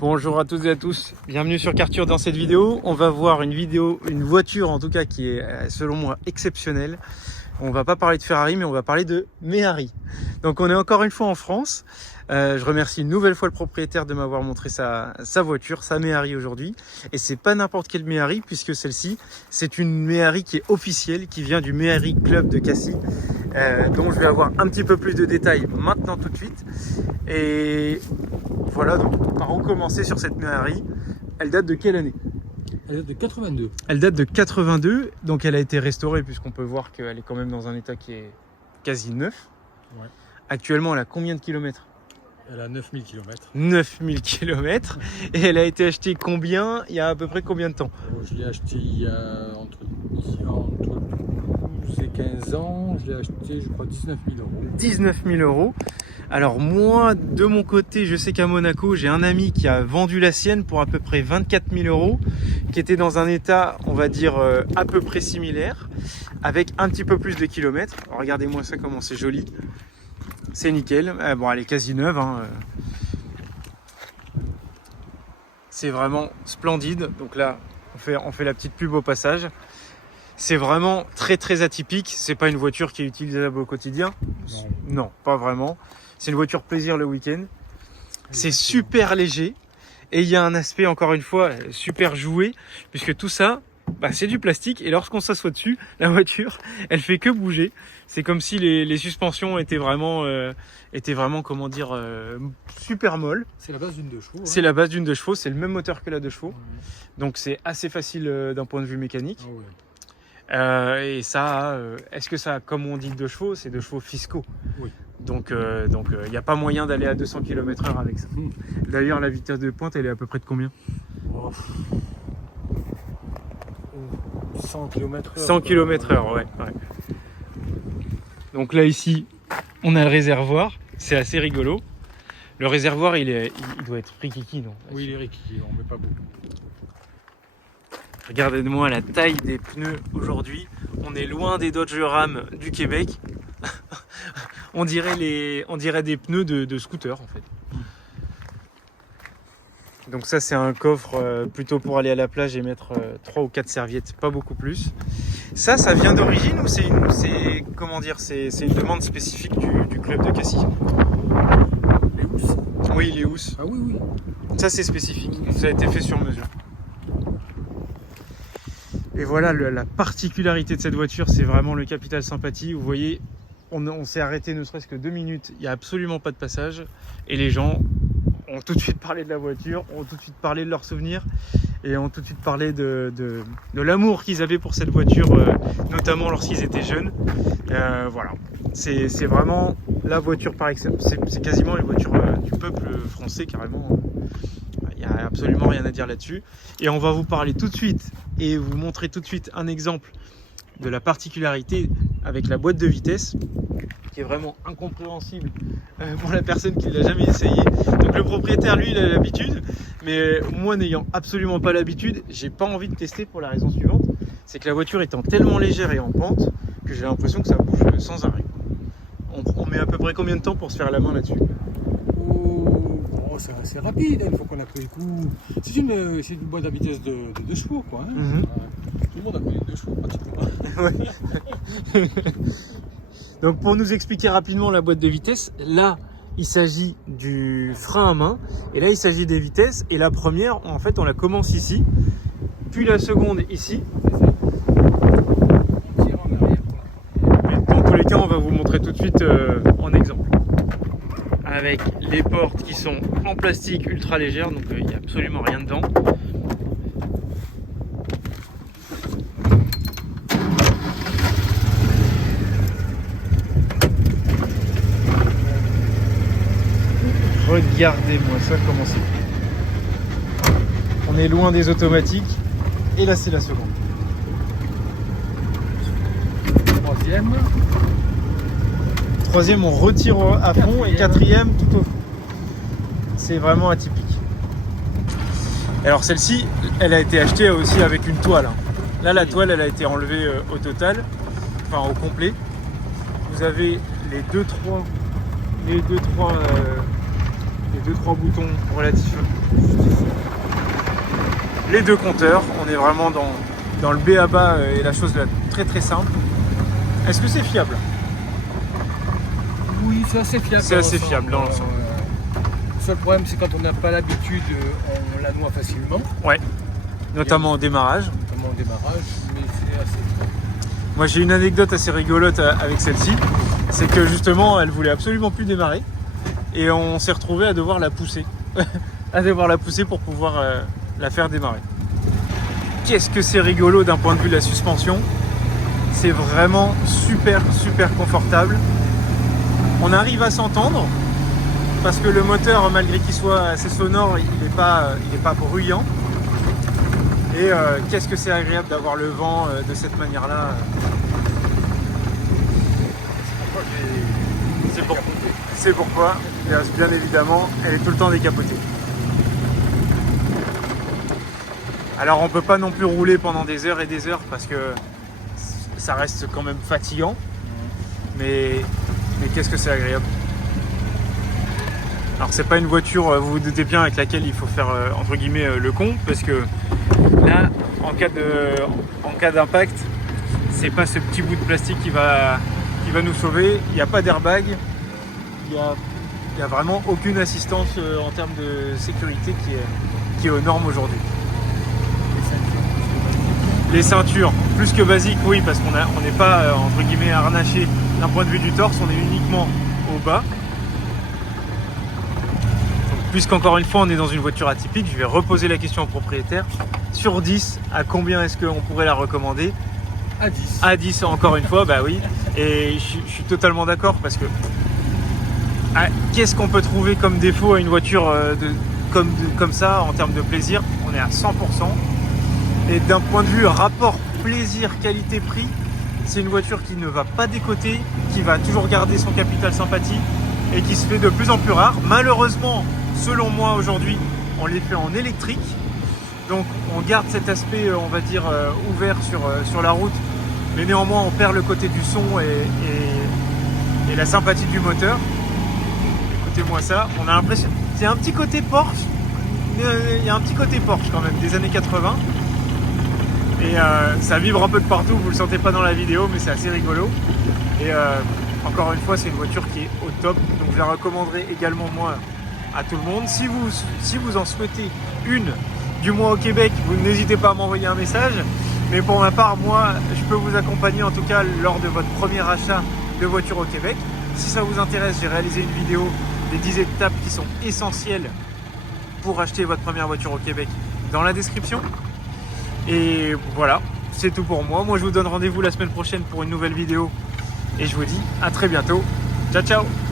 Bonjour à toutes et à tous, bienvenue sur Karture. Dans cette vidéo, on va voir une voiture en tout cas qui est selon moi exceptionnelle. On va pas parler de Ferrari, mais on va parler de Méhari. Donc on est encore une fois en France. Je remercie une nouvelle fois le propriétaire de m'avoir montré sa voiture, sa Méhari aujourd'hui. Et c'est pas n'importe quelle Méhari, puisque celle-ci, c'est une Méhari qui est officielle, qui vient du Méhari Club de Cassis, dont je vais avoir un petit peu plus de détails maintenant tout de suite. Et voilà, donc par où commencer sur cette Méhari? Elle date de quelle année? Elle date de 82. Elle date de 82, donc elle a été restaurée puisqu'on peut voir qu'elle est quand même dans un état qui est quasi neuf. Ouais. Actuellement, elle a combien de kilomètres? Elle a 9000 km. 9000 km. Et elle a été achetée combien? Il y a à peu près combien de temps? Je l'ai acheté il y a entre 12 et 15 ans. Je l'ai acheté, je crois, 19 000 euros. 19 000 euros. Alors moi, de mon côté, je sais qu'à Monaco, j'ai un ami qui a vendu la sienne pour à peu près 24 000 euros, qui était dans un état, on va dire, à peu près similaire, avec un petit peu plus de kilomètres. Regardez-moi ça, comment c'est joli. C'est nickel. Bon, elle est quasi neuve, hein. C'est vraiment splendide. Donc là, on fait la petite pub au passage. C'est vraiment très atypique. C'est pas une voiture qui est utilisable au quotidien. Non, pas vraiment. C'est une voiture plaisir le week-end. C'est super léger. Et il y a un aspect, encore une fois, super joué. Puisque tout ça, c'est du plastique. Et lorsqu'on s'assoit dessus, la voiture, elle fait que bouger. C'est comme si les suspensions étaient vraiment, comment dire, super molles. C'est la base d'une 2 chevaux. C'est la base d'une 2 chevaux. C'est le même moteur que la 2 chevaux. Donc c'est assez facile d'un point de vue mécanique. Ah ouais. Et ça, est-ce que ça, comme on dit 2 chevaux, c'est 2 chevaux fiscaux. Oui. Donc il n'y a pas moyen d'aller à 200 km/h avec ça. D'ailleurs, la vitesse de pointe, elle est à peu près de combien? 100 km/h. 100 km/h, ouais. Donc là, ici, on a le réservoir. C'est assez rigolo. Le réservoir, il doit être rikiki, non? Oui, il est rikiki, on met pas beaucoup. Regardez-moi la taille des pneus aujourd'hui. On est loin des Dodge Ram du Québec. on dirait des pneus de scooter en fait. Donc ça, c'est un coffre plutôt pour aller à la plage et mettre 3 ou 4 serviettes, pas beaucoup plus. Ça vient d'origine ou c'est une demande spécifique du club de Cassis? Les housses. Oui, les housses. Ah oui. Ça, c'est spécifique. Ça a été fait sur mesure. Et voilà, la particularité de cette voiture, c'est vraiment le capital sympathie. Vous voyez, on s'est arrêté ne serait-ce que 2 minutes, il n'y a absolument pas de passage. Et les gens ont tout de suite parlé de la voiture, ont tout de suite parlé de leurs souvenirs et ont tout de suite parlé de l'amour qu'ils avaient pour cette voiture, notamment lorsqu'ils étaient jeunes. Voilà, c'est vraiment la voiture par excellence. C'est quasiment les voitures du peuple français, carrément. Il n'y a absolument rien à dire là-dessus. Et on va vous parler tout de suite et vous montrer tout de suite un exemple de la particularité avec la boîte de vitesse qui est vraiment incompréhensible pour la personne qui ne l'a jamais essayé. Donc le propriétaire, lui, il a l'habitude, mais moi, n'ayant absolument pas l'habitude, j'ai pas envie de tester pour la raison suivante, c'est que la voiture étant tellement légère et en pente que j'ai l'impression que ça bouge sans arrêt. On met à peu près combien de temps pour se faire la main là-dessus? C'est assez rapide, une fois qu'on a pris le coup. C'est une boîte à vitesse de 2 chevaux, quoi. Hein. Tout le monde a connu 2 chevaux, pratiquement. Ouais. Donc pour nous expliquer rapidement la boîte de vitesse, là, il s'agit du frein à main. Et là, il s'agit des vitesses. Et la première, en fait, on la commence ici. Puis la seconde ici. On tire en arrière. Mais dans tous les cas, on va vous montrer tout de suite en exemple. Avec les portes qui sont en plastique ultra légères, donc il n'y a absolument rien dedans. Regardez-moi ça, comment c'est fait. On est loin des automatiques, et là c'est la seconde. Troisième, on retire à fond, et quatrième, tout au fond. C'est vraiment atypique. Alors celle-ci, elle a été achetée aussi avec une toile. Là, la toile, elle a été enlevée au total, enfin au complet. Vous avez les deux trois les 2-3 boutons relatifs. Les 2 compteurs, on est vraiment dans le b.a.-ba et la chose très très simple. Est-ce que c'est fiable? Oui, c'est assez fiable. C'est assez fiable dans l'ensemble. Le seul problème, c'est quand on n'a pas l'habitude, on la noie facilement. Ouais, notamment au démarrage. Notamment au démarrage, mais c'est assez fiable. Moi j'ai une anecdote assez rigolote avec celle-ci, c'est que justement elle voulait absolument plus démarrer et on s'est retrouvé à devoir la pousser, pour pouvoir la faire démarrer. Qu'est-ce que c'est rigolo d'un point de vue de la suspension, c'est vraiment super confortable. On arrive à s'entendre parce que le moteur, malgré qu'il soit assez sonore, il n'est pas bruyant. Et qu'est-ce que c'est agréable d'avoir le vent de cette manière-là. C'est pourquoi, bien évidemment, elle est tout le temps décapotée. Alors on peut pas non plus rouler pendant des heures et des heures parce que ça reste quand même fatigant. Mais qu'est-ce que c'est agréable. Alors c'est pas une voiture, vous vous doutez bien, avec laquelle il faut faire entre guillemets le con, parce que là, en cas d'impact, c'est pas ce petit bout de plastique qui va nous sauver. Il n'y a pas d'airbag, il y a vraiment aucune assistance en termes de sécurité qui est aux normes aujourd'hui. Les ceintures, plus que basiques, oui, parce qu'on n'est pas entre guillemets harnaché d'un point de vue du torse, on est uniquement au bas. Puisqu'encore une fois on est dans une voiture atypique, je vais reposer la question au propriétaire. Sur 10, à combien est-ce qu'on pourrait la recommander? À 10. À 10 encore une fois, bah oui. Et je suis totalement d'accord parce que qu'est-ce qu'on peut trouver comme défaut à une voiture comme ça en termes de plaisir? On est à 100%. Et d'un point de vue rapport plaisir qualité-prix, c'est une voiture qui ne va pas décoter, qui va toujours garder son capital sympathie et qui se fait de plus en plus rare. Malheureusement, selon moi aujourd'hui, on les fait en électrique. Donc on garde cet aspect, on va dire, ouvert sur la route. Mais néanmoins, on perd le côté du son et la sympathie du moteur. Écoutez-moi ça, on a l'impression... C'est un petit côté Porsche. Il y a un petit côté Porsche quand même, des années 80. Et ça vibre un peu de partout, vous le sentez pas dans la vidéo, mais c'est assez rigolo. Et encore une fois, c'est une voiture qui est au top. Donc je la recommanderais également moi à tout le monde. Si vous en souhaitez une, du moins au Québec, vous n'hésitez pas à m'envoyer un message. Mais pour ma part, moi, je peux vous accompagner en tout cas lors de votre premier achat de voiture au Québec. Si ça vous intéresse, j'ai réalisé une vidéo des 10 étapes qui sont essentielles pour acheter votre première voiture au Québec dans la description. Et voilà, c'est tout pour moi. Moi, je vous donne rendez-vous la semaine prochaine pour une nouvelle vidéo. Et je vous dis à très bientôt. Ciao, ciao!